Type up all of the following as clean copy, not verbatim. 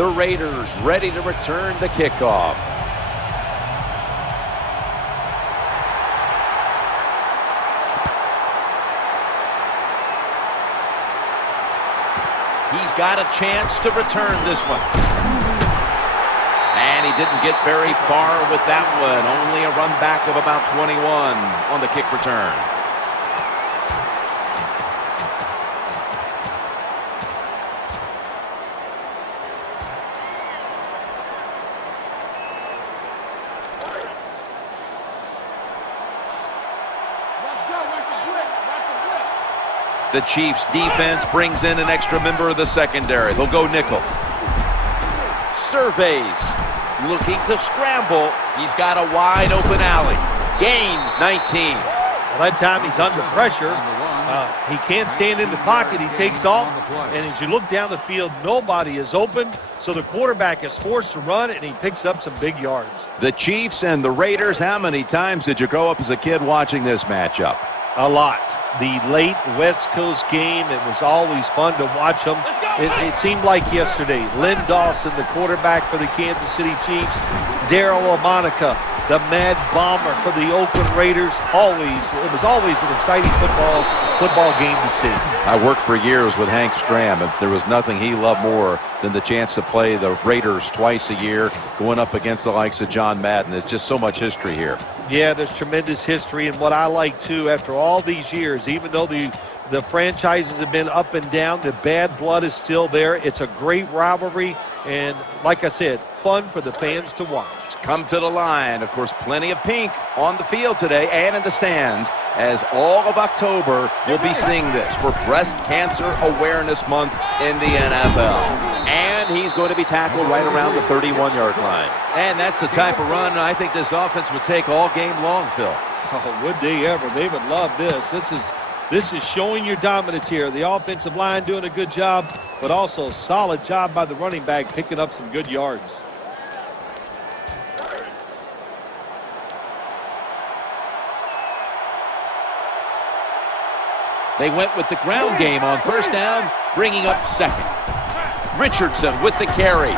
The Raiders ready to return the kickoff. He's got a chance to return this one. And he didn't get very far with that one. Only a run back of about 21 on the kick return. The Chiefs defense brings in an extra member of the secondary. They'll go nickel. Surveys, looking to scramble. He's got a wide open alley. Gains 19. Well, that time he's under pressure. He can't stand in the pocket. He takes off, and as you look down the field, nobody is open, so the quarterback is forced to run, and he picks up some big yards. The Chiefs and the Raiders, how many times did you grow up as a kid watching this matchup? A lot. The late West Coast game, it was always fun to watch them. It seemed like yesterday. Lynn Dawson, the quarterback for the Kansas City Chiefs. Daryle Lamonica, the Mad Bomber for the Oakland Raiders. It was always an exciting football game to see. I worked for years with Hank Stram. If there was nothing he loved more than the chance to play the Raiders twice a year, going up against the likes of John Madden. There's just so much history here. Yeah, there's tremendous history, and what I like too, after all these years, even though the franchises have been up and down, the bad blood is still there. It's a great rivalry, and like I said, fun for the fans to watch. Come to the line. Of course, plenty of pink on the field today and in the stands, as all of October we'll be seeing this for Breast Cancer Awareness Month in the NFL. And he's going to be tackled right around the 31-yard line. And that's the type of run I think this offense would take all game long, Phil. Oh, would they ever? They would love this. This is showing your dominance here. The offensive line doing a good job, but also solid job by the running back picking up some good yards. They went with the ground game on first down, bringing up second. Richardson with the carry.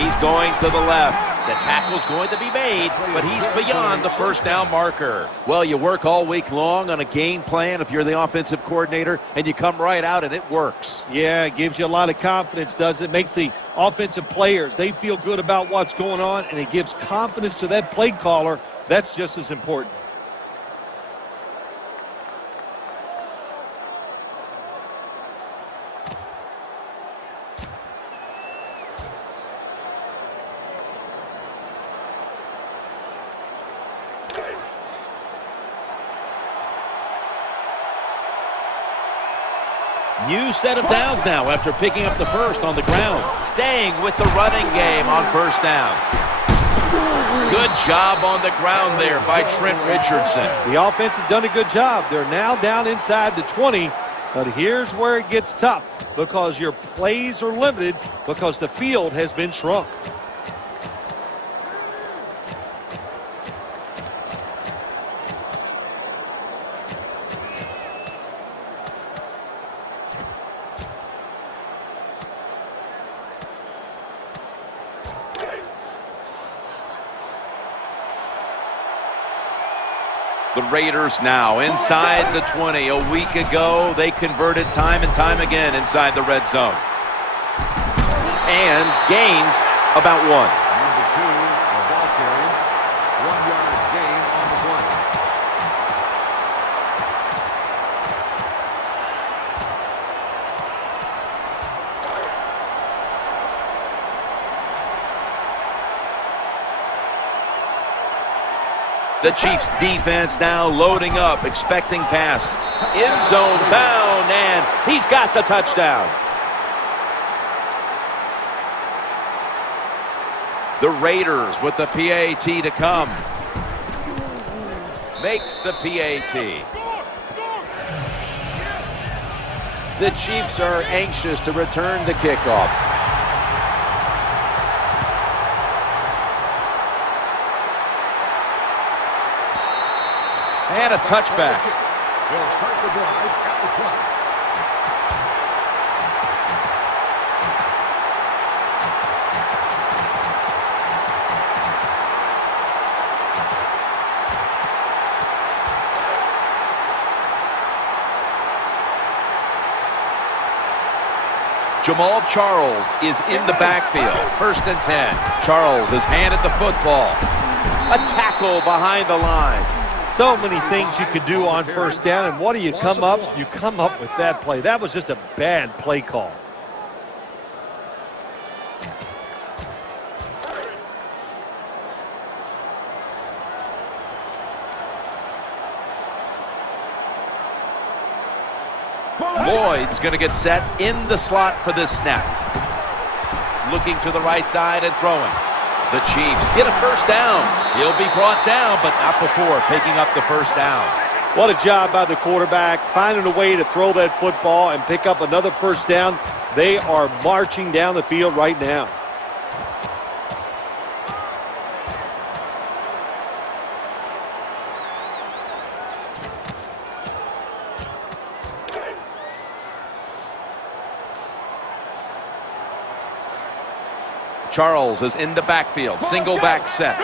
He's going to the left. The tackle's going to be made, but he's beyond the first down marker. Well, you work all week long on a game plan if you're the offensive coordinator, and you come right out and it works. Yeah, it gives you a lot of confidence, doesn't it? Makes the offensive players, they feel good about what's going on, and it gives confidence to that play caller. That's just as important. New set of downs now after picking up the first on the ground. Staying with the running game on first down. Good job on the ground there by Trent Richardson. The offense has done a good job. They're now down inside the 20, but here's where it gets tough because your plays are limited because the field has been shrunk. The Raiders now inside the 20. A week ago, they converted time and time again inside the red zone. And gains about one. Number 2, the ball carry. 1-yard gain on the play. The Chiefs defense now loading up, expecting pass. End zone bound, and he's got the touchdown. The Raiders with the PAT to come. Makes the PAT. The Chiefs are anxious to return the kickoff. And a touchback. They'll start the drive at the 20. Jamal Charles is in the backfield. 1st and 10. Charles has handed the football. A tackle behind the line. So many things you could do on 1st down, and what do you come up? You come up with that play. That was just a bad play call. Lloyd's going to get set in the slot for this snap. Looking to the right side and throwing. The Chiefs get a 1st down. He'll be brought down, but not before picking up the 1st down. What a job by the quarterback, finding a way to throw that football and pick up another 1st down. They are marching down the field right now. Charles is in the backfield. Single back set.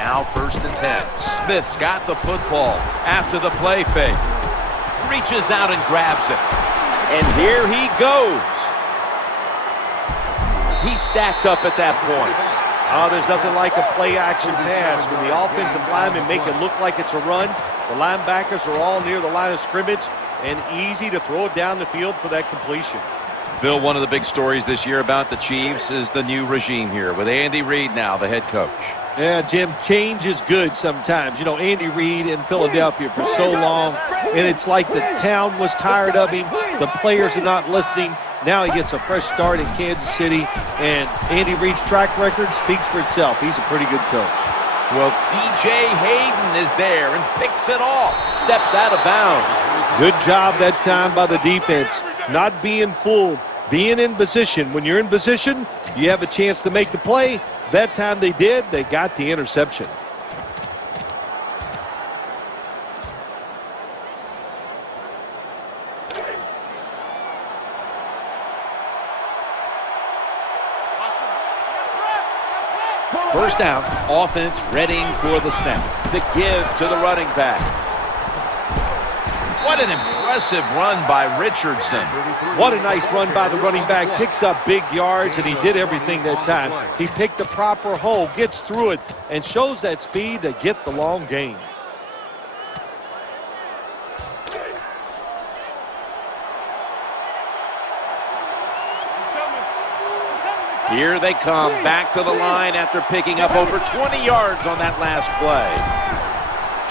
Now 1st and 10. Smith's got the football after the play fake. Reaches out and grabs it. And here he goes. He's stacked up at that point. Oh, there's nothing like a play-action pass. When the offensive linemen make it look like it's a run, the linebackers are all near the line of scrimmage, and easy to throw it down the field for that completion. Phil, one of the big stories this year about the Chiefs is the new regime here with Andy Reid now the head coach. Yeah, Jim, change is good sometimes. You know, Andy Reid in Philadelphia for so long, and it's like the town was tired of him. The players are not listening. Now he gets a fresh start in Kansas City, and Andy Reid's track record speaks for itself. He's a pretty good coach. Well, DJ Hayden is there and picks it off. Steps out of bounds. Good job that time by the defense. Not being fooled, being in position. When you're in position, you have a chance to make the play. That time they did. They got the interception. First down, offense readying for the snap. The give to the running back. What an impressive run by Richardson. What a nice run by the running back. Picks up big yards, and he did everything that time. He picked the proper hole, gets through it, and shows that speed to get the long gain. Here they come back to the line after picking up over 20 yards on that last play.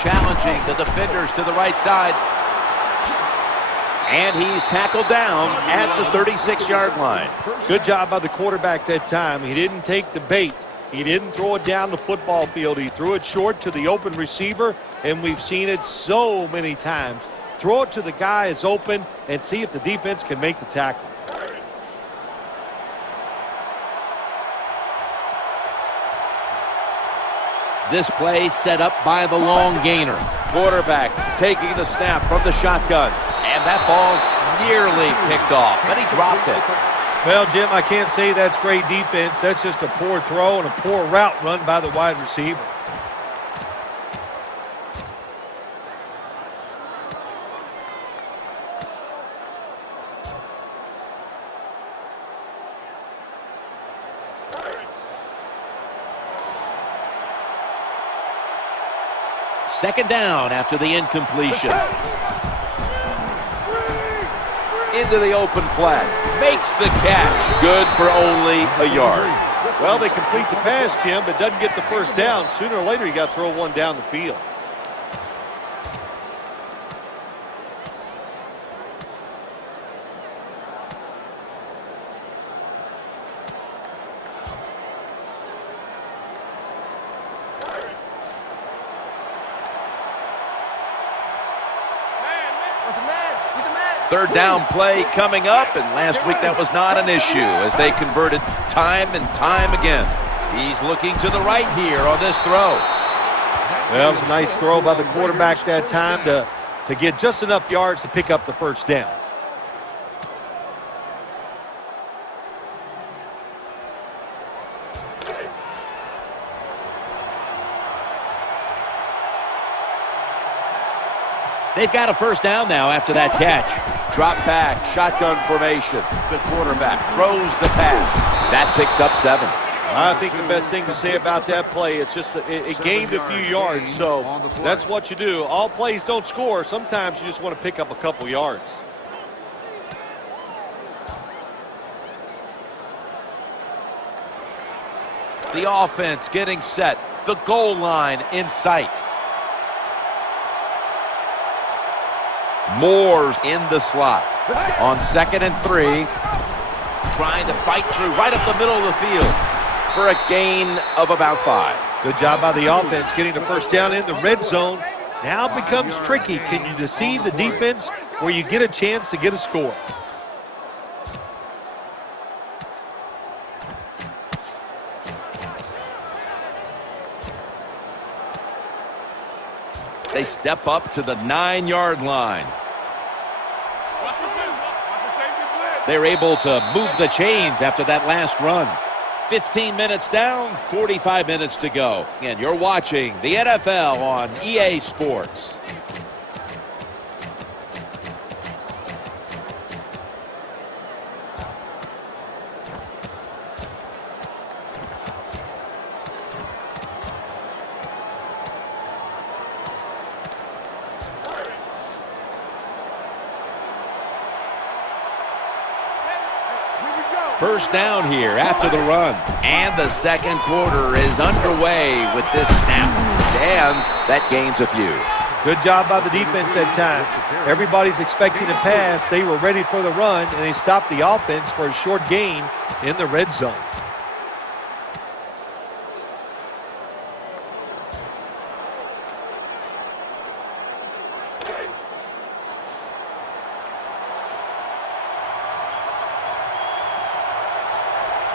Challenging the defenders to the right side. And he's tackled down at the 36-yard line. Good job by the quarterback that time. He didn't take the bait. He didn't throw it down the football field. He threw it short to the open receiver, and we've seen it so many times. Throw it to the guy is open and see if the defense can make the tackle. This play set up by the long gainer. Quarterback taking the snap from the shotgun. And that ball's nearly picked off, but he dropped it. Well, Jim, I can't say that's great defense. That's just a poor throw and a poor route run by the wide receiver. Second down after the incompletion. Into the open flat. Makes the catch. Good for only a yard. Well, they complete the pass, Jim, but doesn't get the first down. Sooner or later, you got to throw one down the field. Third down play coming up, and last week that was not an issue as they converted time and time again. He's looking to the right here on this throw. Well, it was a nice throw by the quarterback that time to get just enough yards to pick up the first down. They've got a first down now after that catch. Drop back, shotgun formation. The quarterback throws the pass. That picks up 7. I think the best thing to say about that play, it's just it gained a few yards, so that's what you do. All plays don't score. Sometimes you just want to pick up a couple yards. The offense getting set. The goal line in sight. Moore's in the slot. On 2nd and 3. Trying to fight through right up the middle of the field for a gain of about 5. Good job by the offense getting the first down in the red zone. Now it becomes tricky. Can you deceive the defense where you get a chance to get a score? They step up to the 9-yard line. They're able to move the chains after that last run. 15 minutes down, 45 minutes to go. And you're watching the NFL on EA Sports. First down here after the run. And the second quarter is underway with this snap. And that gains a few. Good job by the defense that time. Everybody's expecting a pass. They were ready for the run, and they stopped the offense for a short gain in the red zone.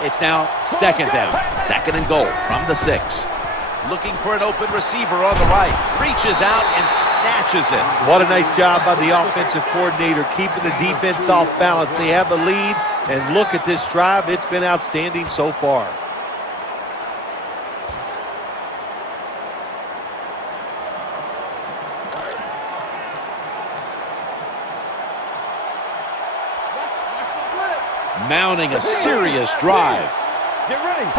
It's now 2nd down. 2nd and goal from the 6. Looking for an open receiver on the right. Reaches out and snatches it. What a nice job by the offensive coordinator keeping the defense off balance. They have the lead, and look at this drive. It's been outstanding so far. Mounting a serious drive.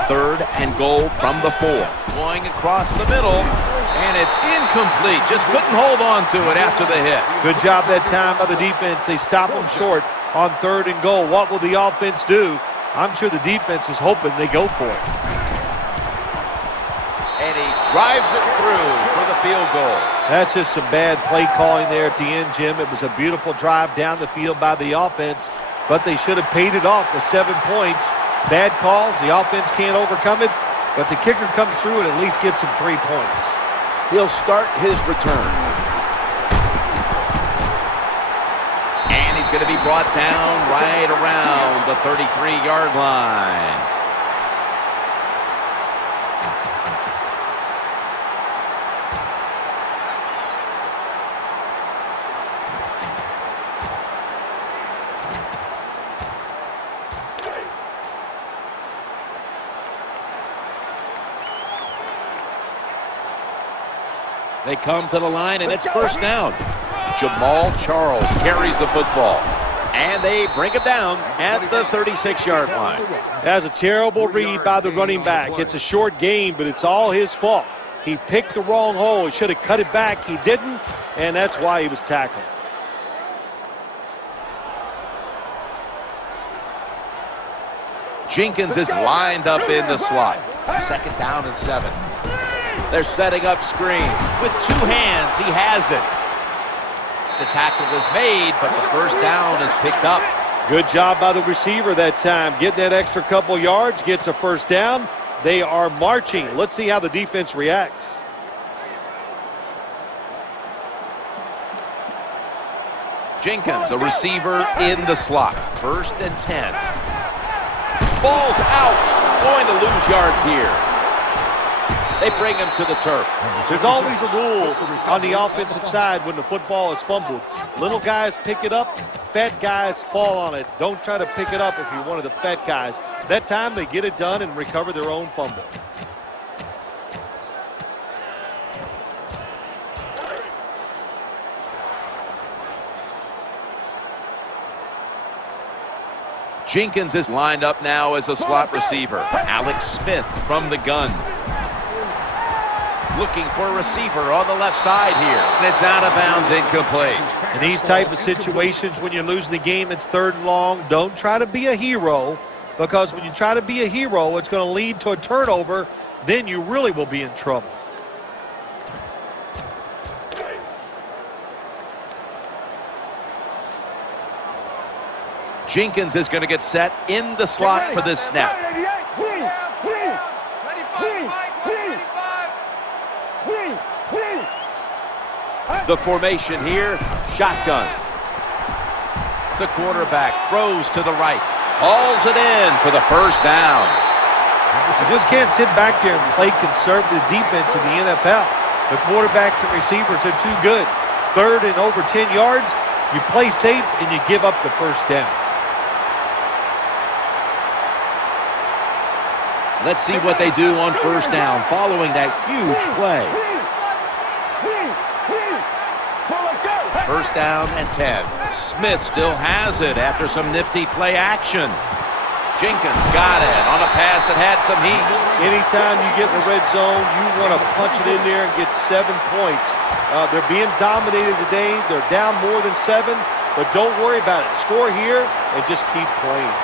3rd and goal from the 4. Going across the middle, and it's incomplete. Just couldn't hold on to it after the hit. Good job that time by the defense. They stop them short on 3rd and goal. What will the offense do? I'm sure the defense is hoping they go for it. And he drives it through for the field goal. That's just some bad play calling there at the end, Jim. It was a beautiful drive down the field by the offense, but they should have paid it off with 7 points. Bad calls, the offense can't overcome it, but the kicker comes through and at least gets him 3 points. He'll start his return. And he's going to be brought down right around the 33-yard line. They come to the line, and it's first down. Jamal Charles carries the football. And they bring him down at the 36-yard line. That's a terrible read by the running back. It's a short game, but it's all his fault. He picked the wrong hole. He should have cut it back. He didn't, and that's why he was tackled. Jenkins is lined up in the slot. 2nd down and 7. They're setting up screen. With 2 hands, he has it. The tackle was made, but the first down is picked up. Good job by the receiver that time. Getting that extra couple yards, gets a first down. They are marching. Let's see how the defense reacts. Jenkins, a receiver in the slot. 1st and 10. Ball's out. Going to lose yards here. They bring him to the turf. There's always a rule on the offensive side when the football is fumbled. Little guys pick it up, fat guys fall on it. Don't try to pick it up if you're one of the fat guys. That time they get it done and recover their own fumble. Jenkins is lined up now as a slot receiver. Alex Smith from the gun. Looking for a receiver on the left side here. And it's out of bounds, incomplete. In these type of situations, when you're losing the game, it's 3rd and long. Don't try to be a hero, because when you try to be a hero, it's going to lead to a turnover. Then you really will be in trouble. Jenkins is going to get set in the slot for this snap. The formation here, shotgun. The quarterback throws to the right. Hauls it in for the first down. You just can't sit back there and play conservative defense in the NFL. The quarterbacks and receivers are too good. 3rd and over 10 yards, you play safe and you give up the first down. Let's see what they do on first down following that huge play. First down and 10. Smith still has it after some nifty play action. Jenkins got it on a pass that had some heat. Anytime you get in the red zone, you want to punch it in there and get 7 points. They're being dominated today. They're down more than 7, but don't worry about it. Score here and just keep playing.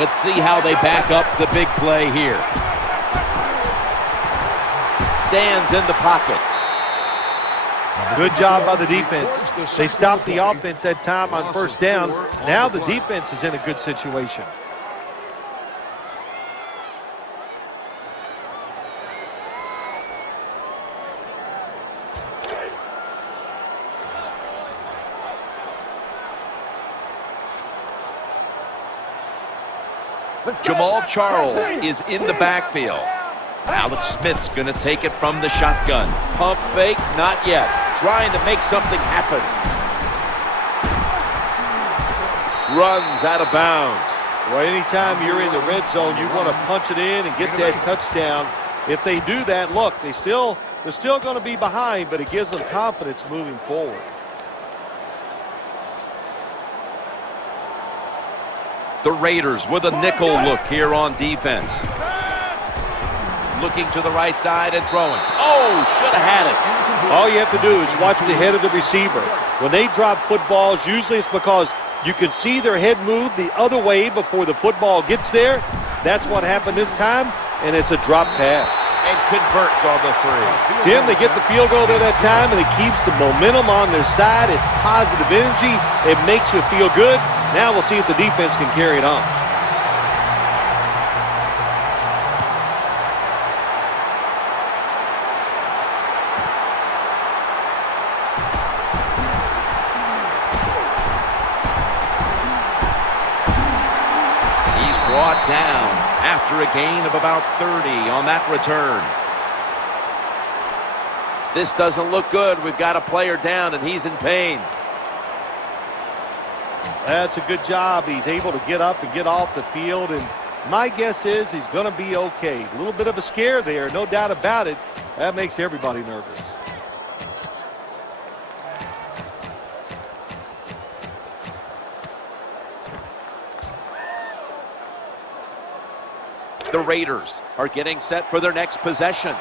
Let's see how they back up the big play here. Stands in the pocket. Good job by the defense. They stopped the offense that time on first down. Now the defense is in a good situation. Jamal Charles is in the backfield. Alex Smith's going to take it from the shotgun. Pump fake, not yet. Trying to make something happen. Runs out of bounds. Well, anytime you're in the red zone, you want to punch it in and get that touchdown. If they do that, look, they're still going to be behind, but it gives them confidence moving forward. The Raiders with a nickel look here on defense. Looking to the right side and throwing. Oh, should have had it. All you have to do is watch the head of the receiver. When they drop footballs, usually it's because you can see their head move the other way before the football gets there. That's what happened this time, and it's a drop pass. And converts on the 3. Jim, they get the field goal there that time, and it keeps the momentum on their side. It's positive energy. It makes you feel good. Now we'll see if the defense can carry it on. Brought down after a gain of about 30 on that return. This doesn't look good. We've got a player down, and he's in pain. That's a good job. He's able to get up and get off the field, and my guess is he's going to be okay. A little bit of a scare there, no doubt about it. That makes everybody nervous. The Raiders are getting set for their next possession.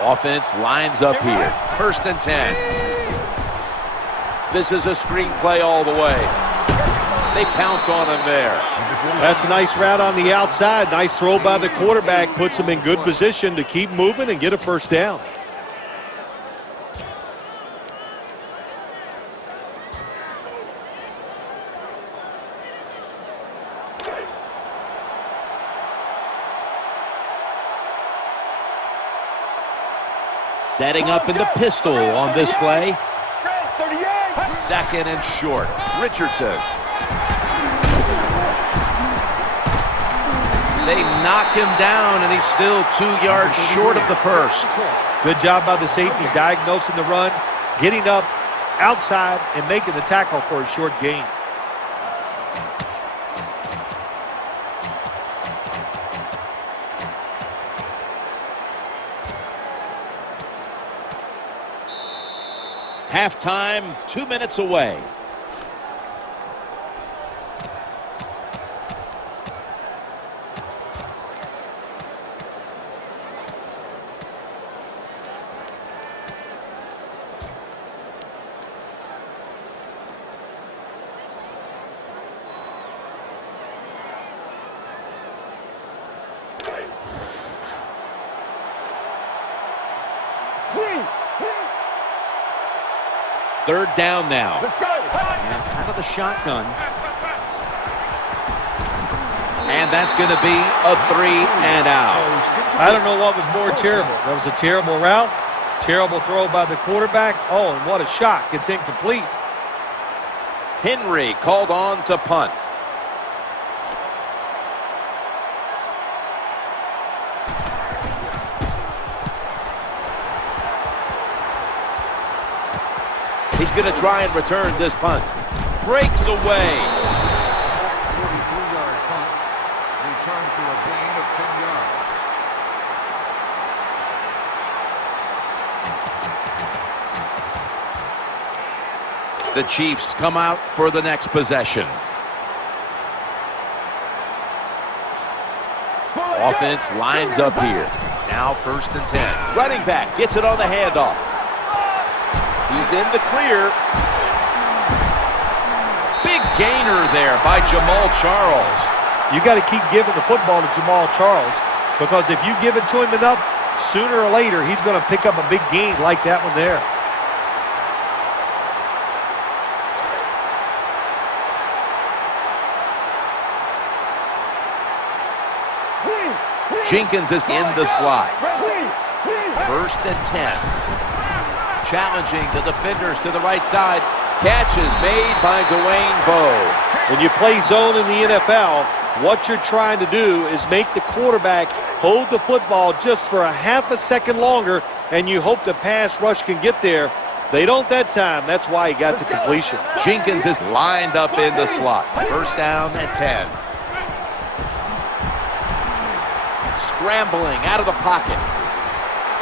Offense lines up here. First and 10. This is a screen play all the way. They pounce on him there. That's a nice route on the outside. Nice throw by the quarterback. Puts him in good position to keep moving and get a first down. Setting up in the pistol on this play. Second and short. Richardson. They knock him down, and he's still 2 yards short of the first. Good job by the safety, diagnosing the run, getting up outside, and making the tackle for a short gain. Halftime, 2 minutes away. Third down now. Let's go. And out of the shotgun. And that's going to be a 3 and out. I don't know what was more terrible. That was a terrible route, terrible throw by the quarterback. Oh, and what a shock. It's incomplete. Henry called on to punt. He's going to try and return this punt. Breaks away. 43-yard punt. Returned for a gain of 10 yards. The Chiefs come out for the next possession. Offense lines up here. Now 1st and 10. Running back gets it on the handoff. He's in the clear. Big gainer there by Jamaal Charles. You got to keep giving the football to Jamaal Charles, because if you give it to him enough, sooner or later he's going to pick up a big gain like that one there. Jenkins is in the slot. 1st and 10. Challenging the defenders to the right side. Catch is made by Dwayne Bowe. When you play zone in the NFL, what you're trying to do is make the quarterback hold the football just for a half a second longer, and you hope the pass rush can get there. They don't that time. That's why he got the completion. Jenkins is lined up in the slot. 1st down and 10. Scrambling out of the pocket.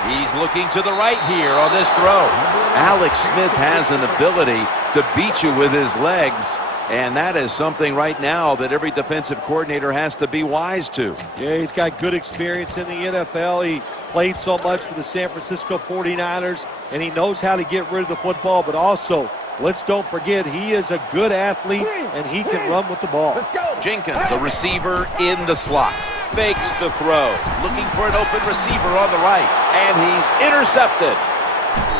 He's looking to the right here on this throw. Alex Smith has an ability to beat you with his legs, and that is something right now that every defensive coordinator has to be wise to. Yeah, he's got good experience in the NFL. He played so much for the San Francisco 49ers, and he knows how to get rid of the football, but also, let's don't forget, he is a good athlete, and he can run with the ball. Let's go. Jenkins, a receiver in the slot. Fakes the throw. Looking for an open receiver on the right. And he's intercepted.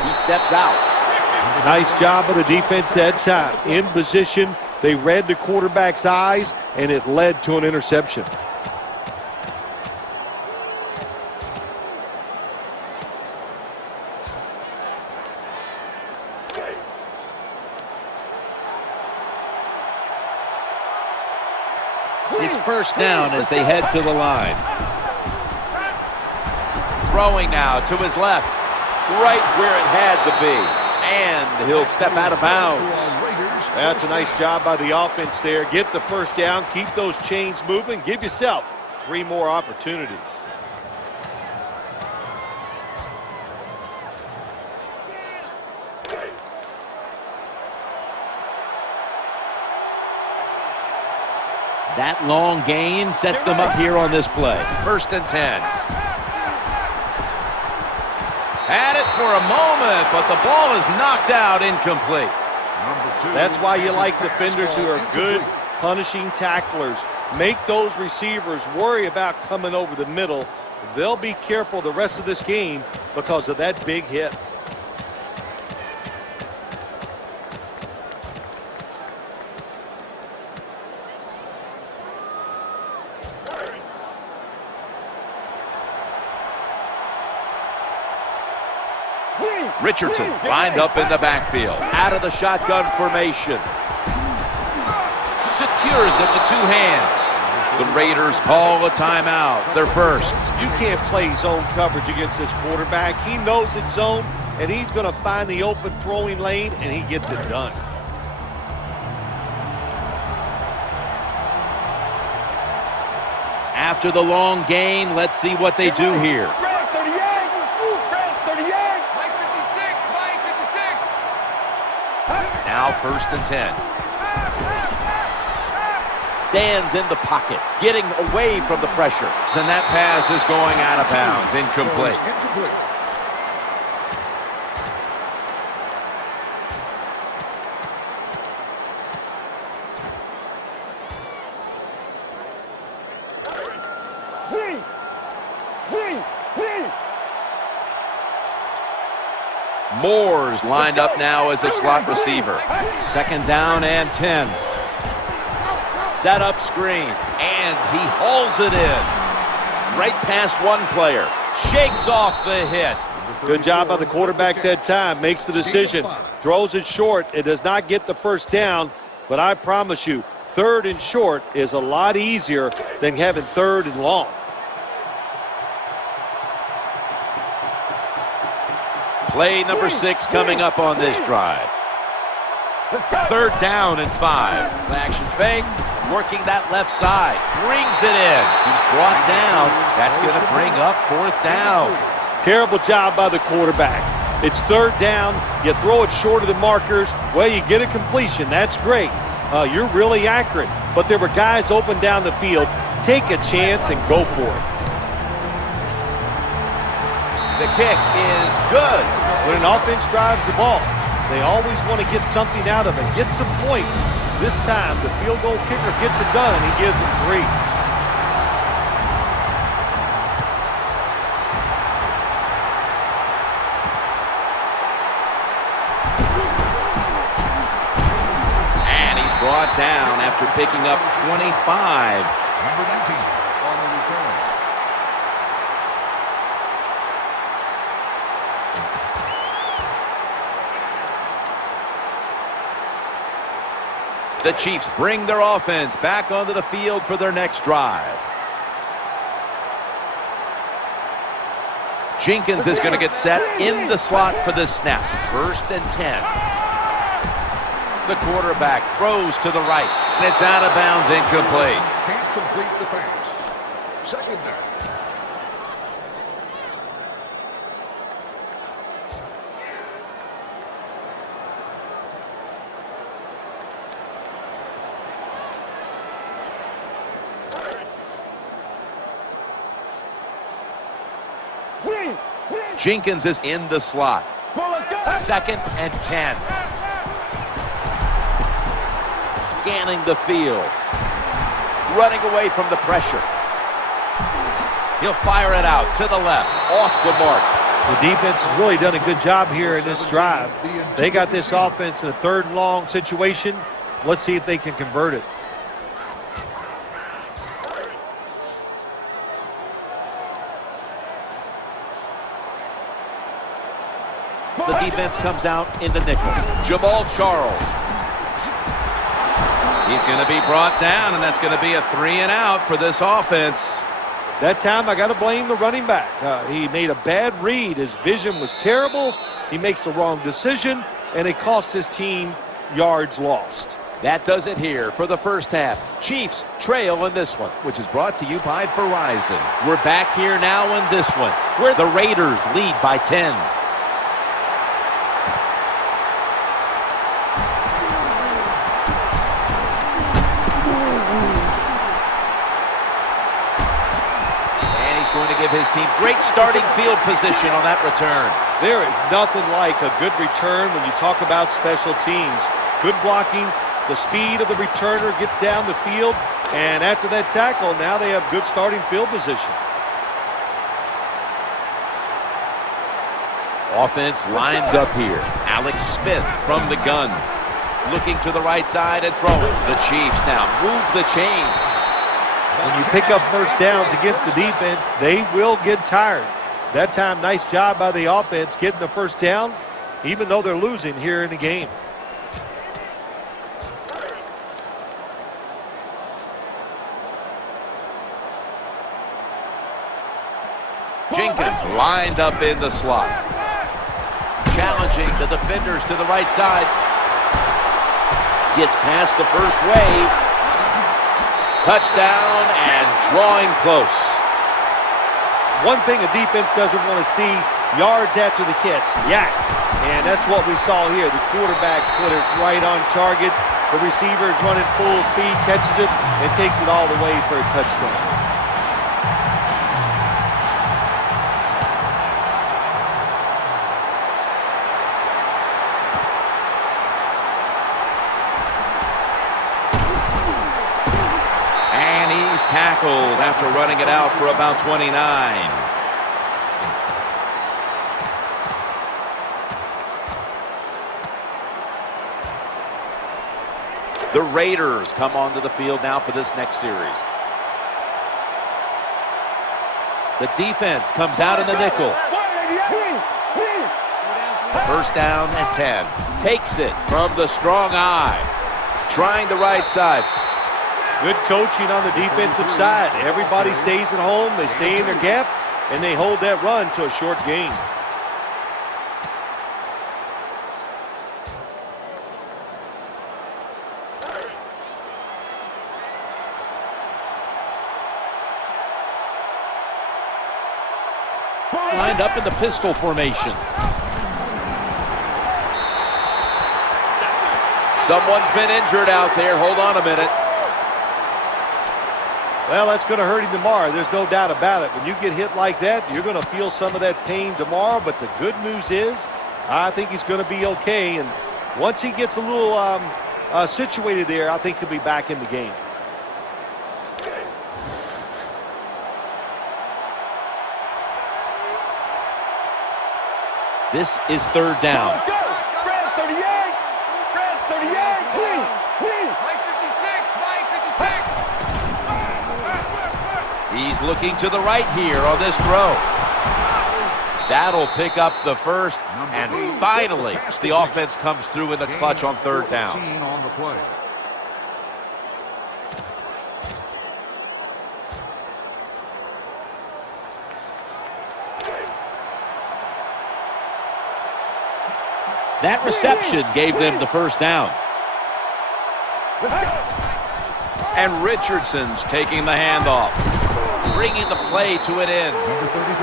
He steps out. Nice job of the defense that time. In position, they read the quarterback's eyes, and it led to an interception. It's 1st down as they head to the line. Throwing now to his left. Right where it had to be. And he'll step out of bounds. That's a nice job by the offense there. Get the 1st down, keep those chains moving, give yourself 3 more opportunities. That long gain sets them up here on this play. 1st and 10. Had it for a moment, but the ball is knocked out, incomplete. That's why you like defenders who are good punishing tacklers. Make those receivers worry about coming over the middle. They'll be careful the rest of this game because of that big hit. Richardson lined up in the backfield. Out of the shotgun formation. Secures it with 2 hands. The Raiders call a timeout, their first. You can't play zone coverage against this quarterback. He knows it's zone, and he's going to find the open throwing lane, and he gets it done. After the long gain, let's see what they do here. Now 1st and 10. Stands in the pocket, getting away from the pressure. And that pass is going out of bounds, incomplete. Moore's lined up now as a slot receiver. 2nd down and 10. Set up screen, and he hauls it in. Right past one player. Shakes off the hit. Good job by the quarterback that time. Makes the decision. Throws it short. It does not get the first down, but I promise you, 3rd and short is a lot easier than having 3rd and long. Play number 6 coming up on this drive. 3rd down and 5. Action fake, working that left side. Brings it in. He's brought down. That's going to bring up 4th down. Terrible job by the quarterback. It's 3rd down. You throw it short of the markers. Well, you get a completion. That's great. You're really accurate. But there were guys open down the field. Take a chance and go for it. The kick is good. When an offense drives the ball, they always want to get something out of it, get some points. This time, the field goal kicker gets it done, and he gives them 3. And he's brought down after picking up 25. Number 19 on the return. The Chiefs bring their offense back onto the field for their next drive. Jenkins is going to get set in the slot for this snap. 1st and 10. The quarterback throws to the right, and it's out of bounds, incomplete. Can't complete the pass. 2nd down. Jenkins is in the slot. 2nd and 10. Scanning the field. Running away from the pressure. He'll fire it out to the left. Off the mark. The defense has really done a good job here in this drive. They got this offense in a 3rd and long situation. Let's see if they can convert it. The defense comes out in the nickel. Jamal Charles. He's going to be brought down, and that's going to be a 3 and out for this offense. That time, I got to blame the running back. He made a bad read. His vision was terrible. He makes the wrong decision, and it cost his team yards lost. That does it here for the first half. Chiefs trail in this one. Which is brought to you by Verizon. We're back here now in this one, where the Raiders lead by 10. Going to give his team great starting field position on that return. There is nothing like a good return when you talk about special teams. Good blocking, the speed of the returner gets down the field, and after that tackle, now they have good starting field position. Offense lines up here. Alex Smith from the gun. Looking to the right side and throwing. The Chiefs now move the chains. When you pick up first downs against the defense, they will get tired. That time, nice job by the offense getting the first down, even though they're losing here in the game. Jenkins lined up in the slot. Challenging the defenders to the right side. Gets past the first wave. Touchdown and drawing close. One thing a defense doesn't want to see, yards after the catch. Yak. And that's what we saw here. The quarterback put it right on target. The receiver's running full speed, catches it, and takes it all the way for a touchdown. Tackled after running it out for about 29. The Raiders come onto the field now for this next series. The defense comes out in the nickel. First down and 10. Takes it from the strong eye. Trying the right side. Good coaching on the defensive side. Everybody stays at home. They stay in their gap, and they hold that run to a short gain. Lined up in the pistol formation. Someone's been injured out there. Hold on a minute. Well, that's going to hurt him tomorrow. There's no doubt about it. When you get hit like that, you're going to feel some of that pain tomorrow. But the good news is, I think he's going to be okay. And once he gets a little situated there, I think he'll be back in the game. This is third down. Brad 38. Brad 38. Mike 56. Mike 56. He's looking to the right here on this throw. That'll pick up the first, and finally the offense comes through in the clutch on third down. On the play. That reception gave them the first down. And Richardson's taking the handoff, bringing the play to an end.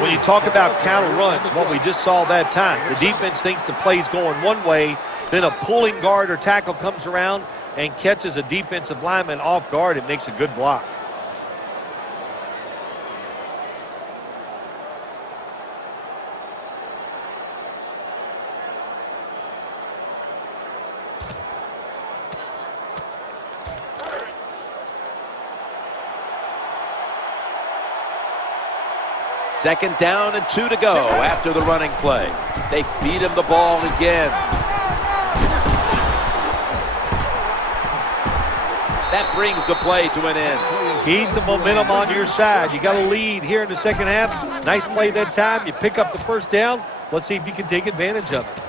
When you talk about counter runs, what we just saw that time, the defense thinks the play's going one way, then a pulling guard or tackle comes around and catches a defensive lineman off guard and makes a good block. Second down and 2 to go after the running play. They feed him the ball again. That brings the play to an end. Keep the momentum on your side. You got a lead here in the second half. Nice play that time. You pick up the first down. Let's see if you can take advantage of it.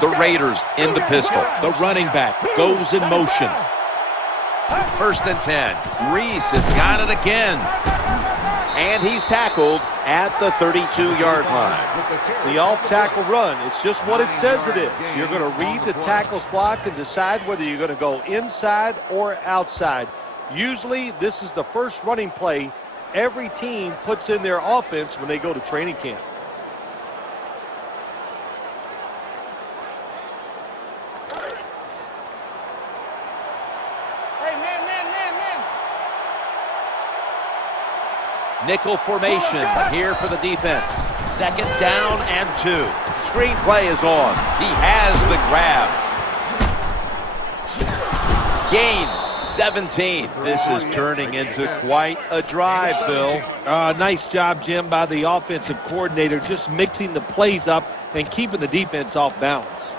The Raiders in the pistol. The running back goes in motion. First and 10. Reese has got it again. And he's tackled at the 32-yard line. The off-tackle run, it's just what it says it is. You're going to read the tackle's block and decide whether you're going to go inside or outside. Usually, this is the first running play every team puts in their offense when they go to training camp. Nickel formation here for the defense. Second down and 2. Screen play is on. He has the grab. Gains 17. This is turning into quite a drive, Phil. Nice job, Jim, by the offensive coordinator, just mixing the plays up and keeping the defense off balance.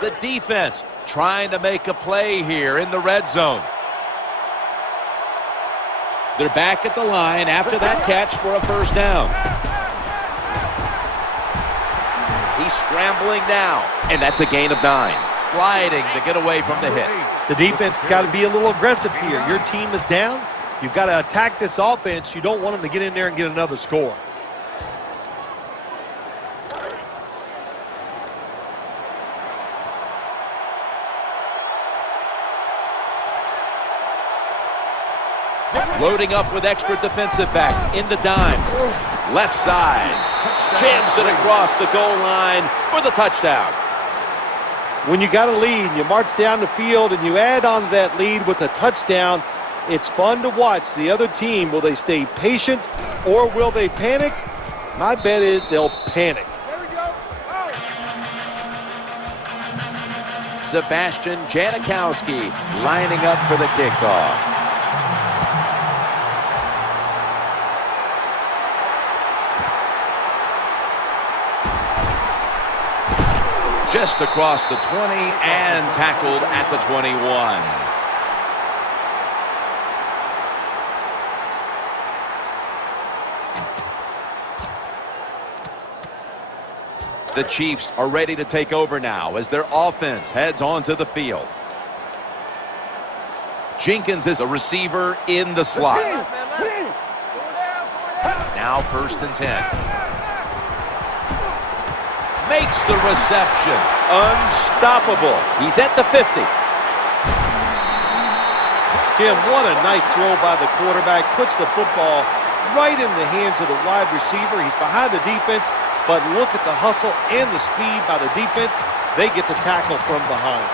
The defense trying to make a play here in the red zone. They're back at the line after that catch for a first down. He's scrambling now, and that's a gain of 9. Sliding to get away from the hit. The defense has got to be a little aggressive here. Your team is down. You've got to attack this offense. You don't want them to get in there and get another score. Loading up with extra defensive backs in the dime. Left side. Jams it across the goal line for the touchdown. when you got a lead and you march down the field and you add on to that lead with a touchdown, it's fun to watch the other team. Will they stay patient or will they panic? My bet is they'll panic. Sebastian Janikowski lining up for the kickoff. Just across the 20 and tackled at the 21. The Chiefs are ready to take over now as their offense heads onto the field. Jenkins is a receiver in the slot. Now 1st and 10. Makes the reception. Unstoppable. He's at the 50. Jim, what a nice throw by the quarterback. Puts the football right in the hands of the wide receiver. He's behind the defense, but look at the hustle and the speed by the defense. They get the tackle from behind.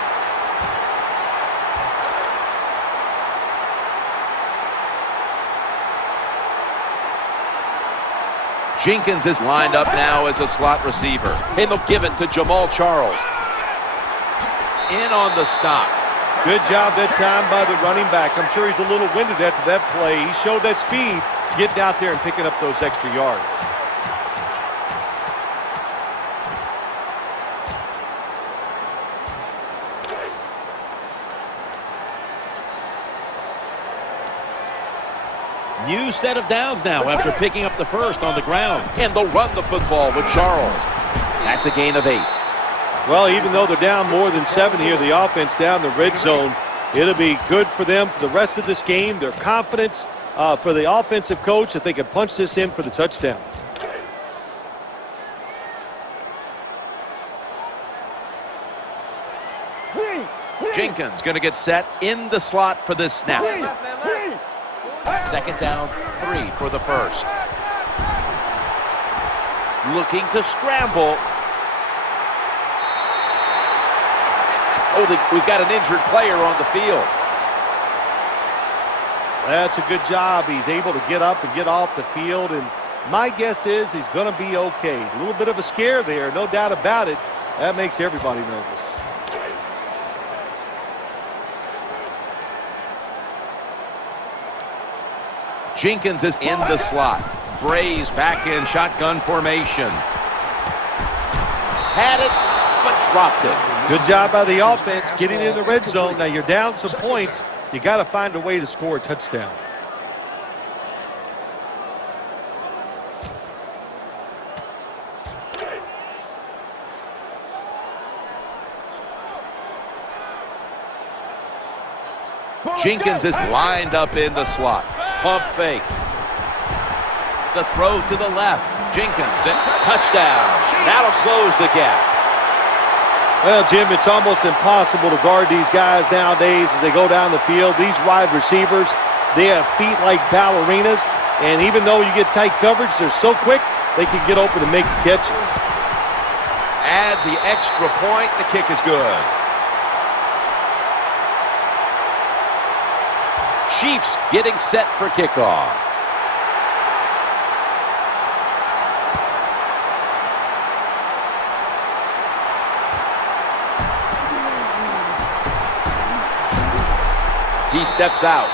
Jenkins is lined up now as a slot receiver. And they'll give it to Jamal Charles. In on the stop. Good job that time by the running back. I'm sure he's a little winded after that play. He showed that speed, getting out there and picking up those extra yards. New set of downs now after picking up the first on the ground. And they'll run the football with Charles. That's a gain of 8. Well, even though they're down more than 7 here, the offense down the red zone, it'll be good for them for the rest of this game. Their confidence for the offensive coach that they can punch this in for the touchdown. Jenkins going to get set in the slot for this snap. 2nd down, 3 for the first. Looking to scramble. Oh, we've got an injured player on the field. That's a good job. He's able to get up and get off the field, and my guess is he's going to be okay. A little bit of a scare there, no doubt about it. That makes everybody nervous. Jenkins is in the slot. Brays back in shotgun formation. Had it, but dropped it. Good job by the offense getting in the red zone. Now you're down some points. You got to find a way to score a touchdown. Jenkins is lined up in the slot. Pump fake. The throw to the left. Jenkins, the Touchdown. That'll close the gap. Well, Jim, it's almost impossible to guard these guys nowadays as they go down the field. These wide receivers, they have feet like ballerinas, and even though you get tight coverage, they're so quick, they can get open and make the catches. add the extra point. The kick is good. Chiefs getting set for kickoff. He steps out.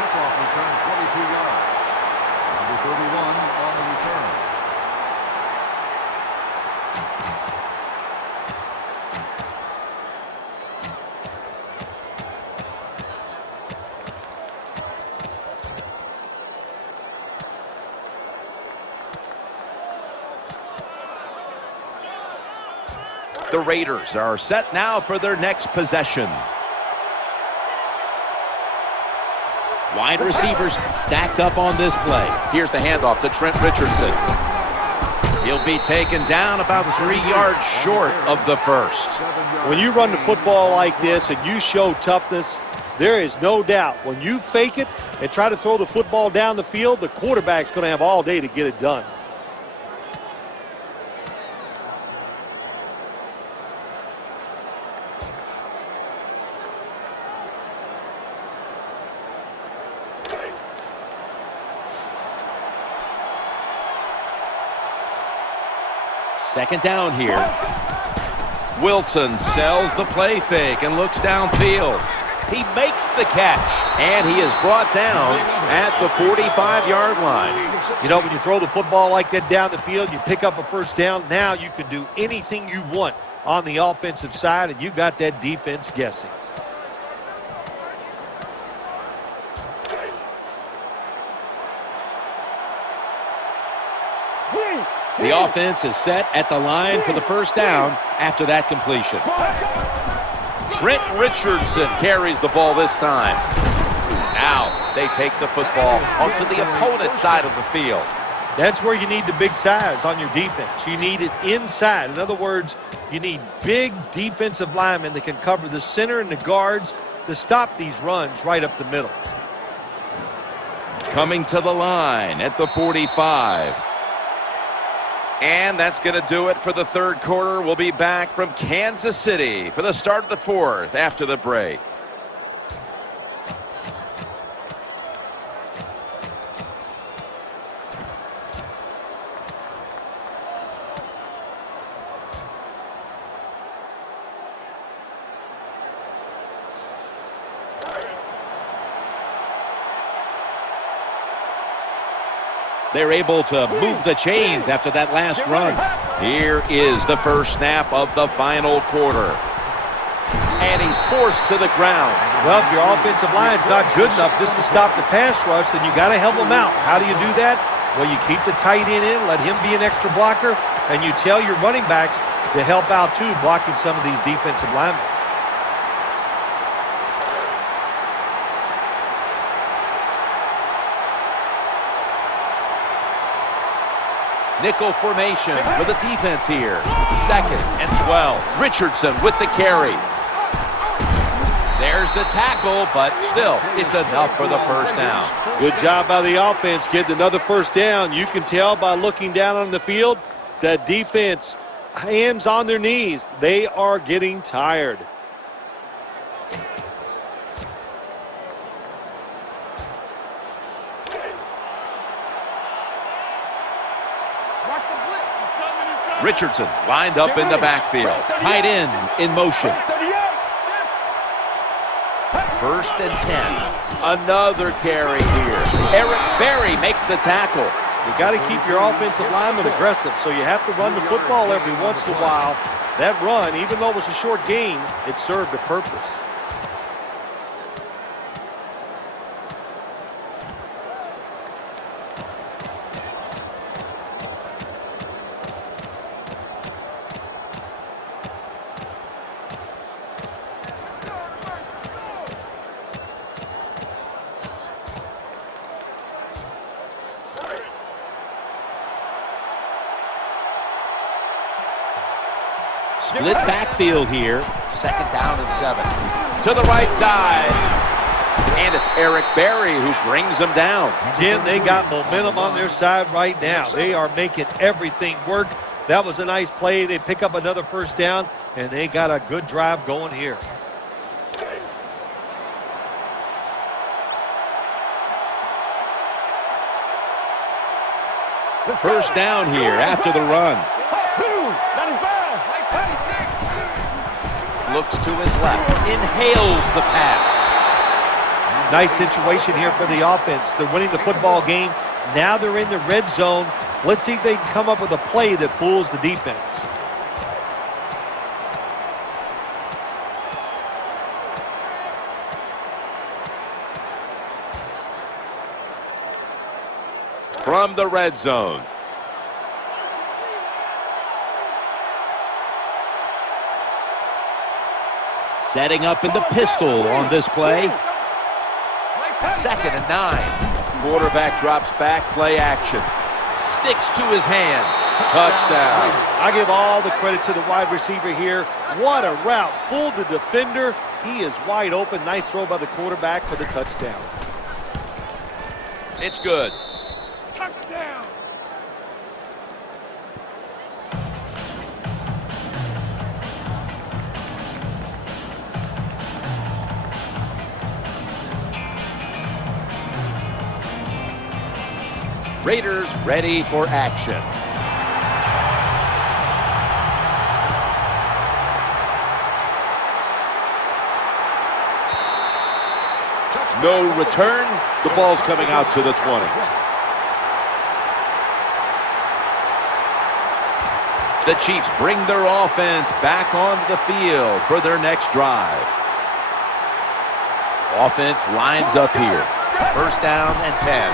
Kickoff return 22 yards. Number 31 on the return. The Raiders are set now for their next possession. Wide receivers stacked up on this play. Here's the handoff to Trent Richardson. He'll be taken down about 3 yards short of the first. When you run the football like this and you show toughness, there is no doubt when you fake it and try to throw the football down the field, the quarterback's going to have all day to get it done. Second down here. Wilson sells the play fake and looks downfield. He makes the catch, and he is brought down at the 45-yard line. You know, when you throw the football like that down the field, you pick up a first down. Now you can do anything you want on the offensive side, and you got that defense guessing. The offense is set at the line for the first down after that completion. Trent Richardson carries the ball this time. Now they take the football onto the opponent's side of the field. That's where you need the big size on your defense. You need it inside. In other words, you need big defensive linemen that can cover the center and the guards to stop these runs right up the middle. Coming to the line at the 45. And that's going to do it for the third quarter. We'll be back from Kansas City for the start of the fourth after the break. They're able to move the chains after that last run. Here is the first snap of the final quarter. And he's forced to the ground. Well, if your offensive line's not good enough just to stop the pass rush, then you got to help them out. How do you do that? Well, you keep the tight end in, let him be an extra blocker, and you tell your running backs to help out too, blocking some of these defensive linemen. Nickel formation for the defense here. 2nd and 12. Richardson with the carry. There's the tackle, but still, it's enough for the first down. Good job by the offense getting another first down. You can tell by looking down on the field that defense, hands on their knees. They are getting tired. Richardson lined up in the backfield. Tight end in motion. 1st and 10. Another carry here. Eric Berry makes the tackle. You got to keep your offensive linemen aggressive, so you have to run the football every once in a while. That run, even though it was a short gain, it served a purpose. Split backfield here. 2nd down and 7. To the right side. And it's Eric Berry who brings him down. Jim, they got momentum on their side right now. They are making everything work. That was a nice play. They pick up another first down, and they got a good drive going here. First down here after the run. Looks to his left. Inhales the pass. Nice situation here for the offense. They're winning the football game. Now they're in the red zone. Let's see if they can come up with a play that fools the defense. From the red zone. Setting up in the pistol on this play. 2nd and 9. Quarterback drops back, play action. Sticks to his hands. Touchdown. I give all the credit to the wide receiver here. What a route. Fooled the defender. He is wide open. Nice throw by the quarterback for the touchdown. It's good. Touchdown. Raiders ready for action. No return. The ball's coming out to the 20. The Chiefs bring their offense back onto the field for their next drive. Offense lines up here. First down and 10.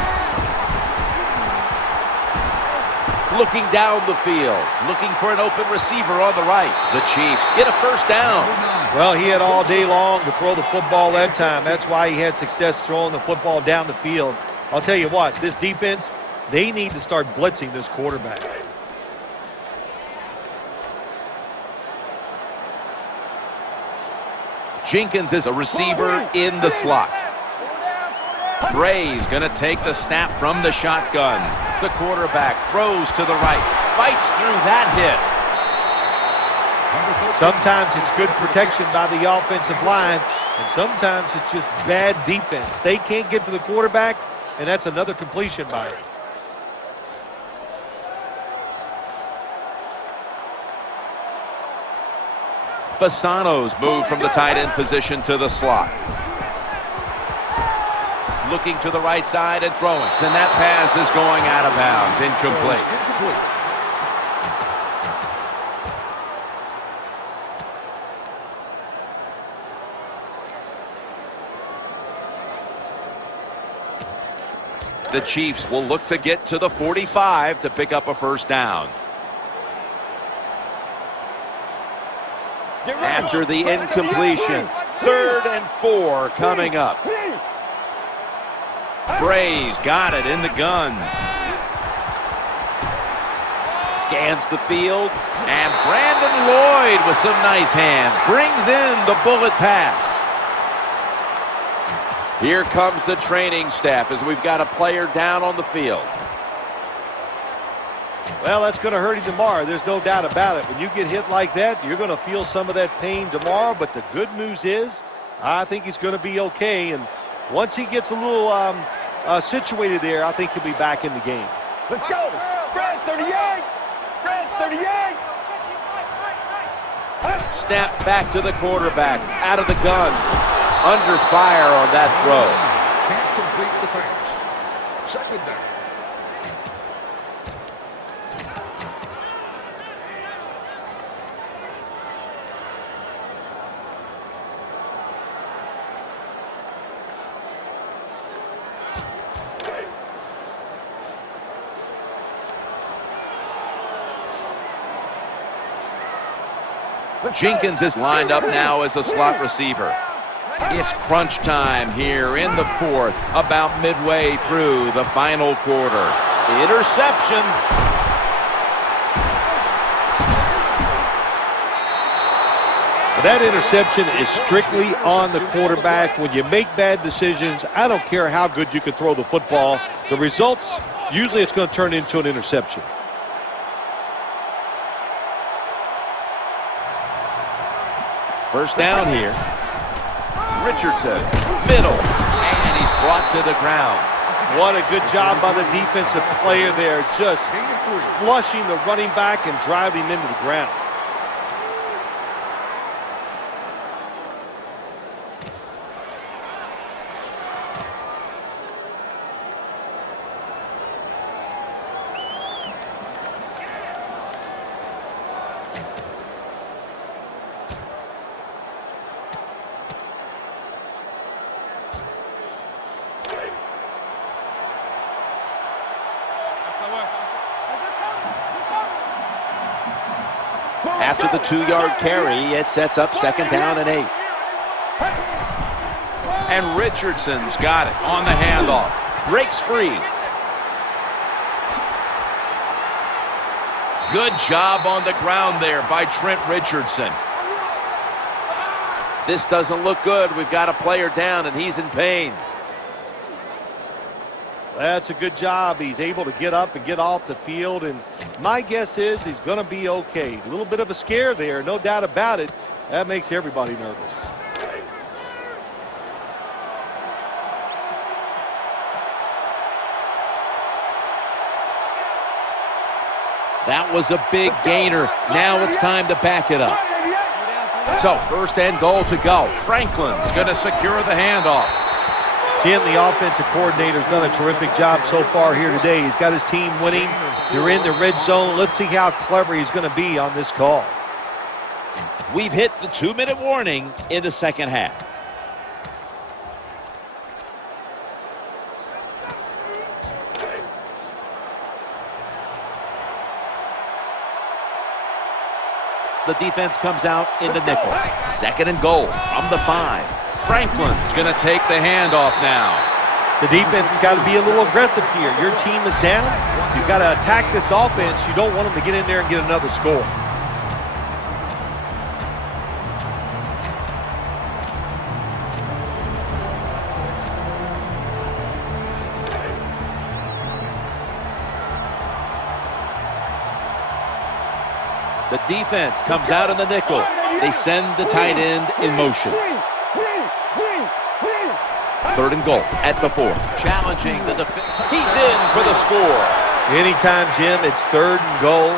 Looking down the field, looking for an open receiver on the right. The Chiefs get a first down. Well, he had all day long to throw the football that time. That's why he had success throwing the football down the field. I'll tell you what, this defense, they need to start blitzing this quarterback. Jenkins is a receiver in the slot. Bray's going to take the snap from the shotgun. The quarterback throws to the right, fights through that hit. Sometimes it's good protection by the offensive line, and sometimes it's just bad defense. They can't get to the quarterback, and that's another completion by him. Fasano's moved from the tight end position to the slot. Looking to the right side and throwing. And that pass is going out of bounds. Incomplete. The Chiefs will look to get to the 45 to pick up a first down. After the incompletion, 3rd and 4 coming up. Bray's got it in the gun. Scans the field. And Brandon Lloyd with some nice hands brings in the bullet pass. Here comes the training staff as we've got a player down on the field. Well, that's going to hurt him tomorrow. There's no doubt about it. When you get hit like that, you're going to feel some of that pain tomorrow. But the good news is, I think he's going to be okay. And once he gets a little situated there, I think he'll be back in the game. Let's go. Brad 38. Brad 38. Snap back to the quarterback. Out of the gun. Under fire on that throw. Can't complete the pass. Second down. Jenkins is lined up now as a slot receiver. It's crunch time here in the 4th, about midway through the final quarter. Interception. That interception is strictly on the quarterback. When you make bad decisions, I don't care how good you can throw the football. The results, usually it's going to turn into an interception. First down here. Richardson. Middle. And he's brought to the ground. What a good job by the defensive player there, just flushing the running back and driving him into the ground. After the 2-yard carry, it sets up 2nd down and 8. And Richardson's got it on the handoff. Breaks free. Good job on the ground there by Trent Richardson. This doesn't look good. We've got a player down, and he's in pain. That's a good job. He's able to get up and get off the field, and my guess is he's going to be okay. A little bit of a scare there, no doubt about it. That makes everybody nervous. That was a big gainer. Now it's time to back it up. So 1st and goal to go. Franklin's going to secure the handoff. Jim, the offensive coordinator, has done a terrific job so far here today. He's got his team winning. They're in the red zone. Let's see how clever he's going to be on this call. We've hit the 2-minute warning in the second half. The defense comes out in the nickel. 2nd and goal from the 5. Franklin's going to take the handoff now. The defense has got to be a little aggressive here. Your team is down. You've got to attack this offense. You don't want them to get in there and get another score. The defense comes out in the nickel. They send the tight end in motion. 3rd and goal at the 4. Challenging the defense. He's in for the score. Anytime, Jim, it's 3rd and goal,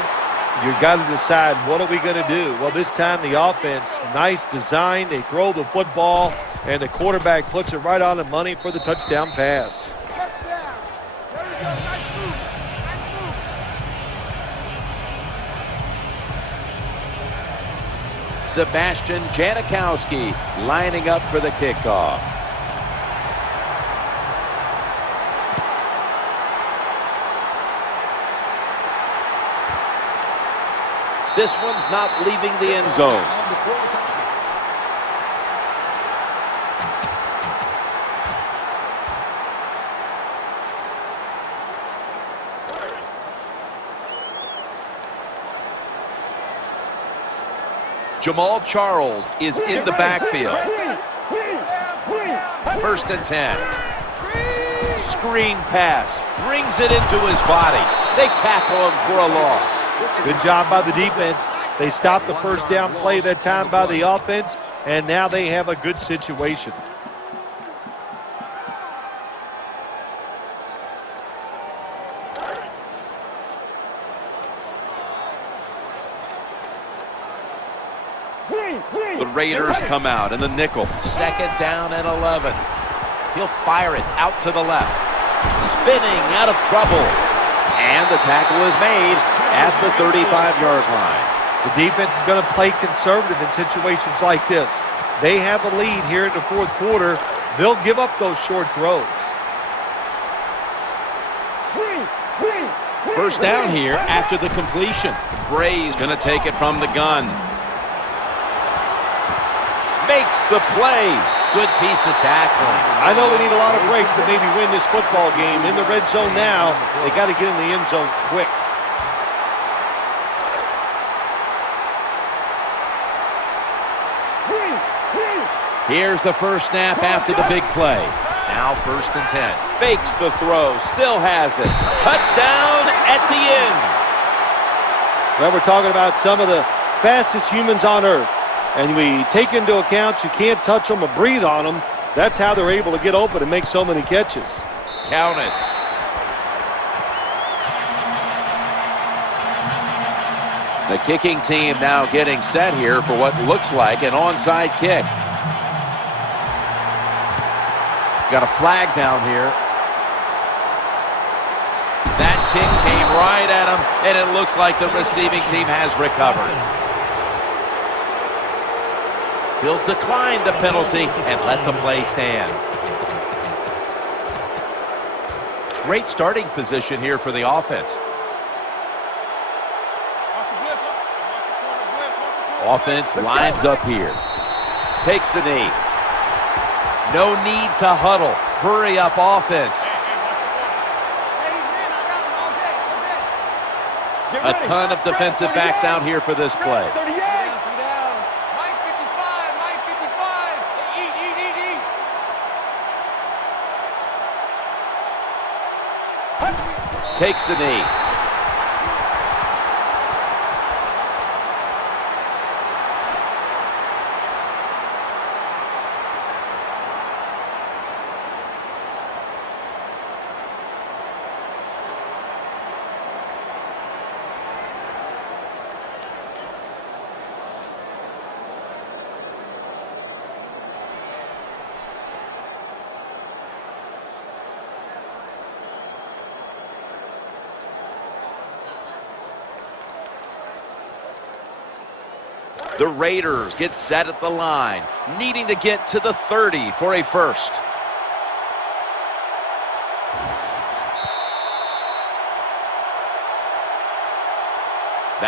you've got to decide, what are we going to do? Well, this time the offense, nice design. They throw the football, and the quarterback puts it right on the money for the touchdown pass. Sebastian Janikowski lining up for the kickoff. This one's not leaving the end zone. Jamal Charles is in the backfield. 1st and 10. Screen pass. Brings it into his body. They tackle him for a loss. Good job by the defense. They stopped the first down play that time by the offense, and now they have a good situation. The Raiders come out in the nickel. 2nd down and 11. He'll fire it out to the left. Spinning out of trouble. And the tackle is made at the 35-yard line. The defense is going to play conservative in situations like this. They have a lead here in the 4th quarter. They'll give up those short throws. 1st down here after the completion. Bray's going to take it from the gun. Makes the play. Good piece of tackling. I know they need a lot of breaks to maybe win this football game. In the red zone now, they got to get in the end zone quick. Here's the first snap after the big play. Now 1st and 10. Fakes the throw. Still has it. Touchdown at the end. Well, we're talking about some of the fastest humans on earth. And we take into account you can't touch them or breathe on them. That's how they're able to get open and make so many catches. Count it. The kicking team now getting set here for what looks like an onside kick. Got a flag down here. That kick came right at him, and it looks like the receiving team has recovered. He'll decline the penalty and let the play stand. Great starting position here for the offense. Offense lines up here. Takes a knee. No need to huddle. Hurry up offense. A ton of defensive backs out here for this play. Takes a knee. The Raiders get set at the line, needing to get to the 30 for a first.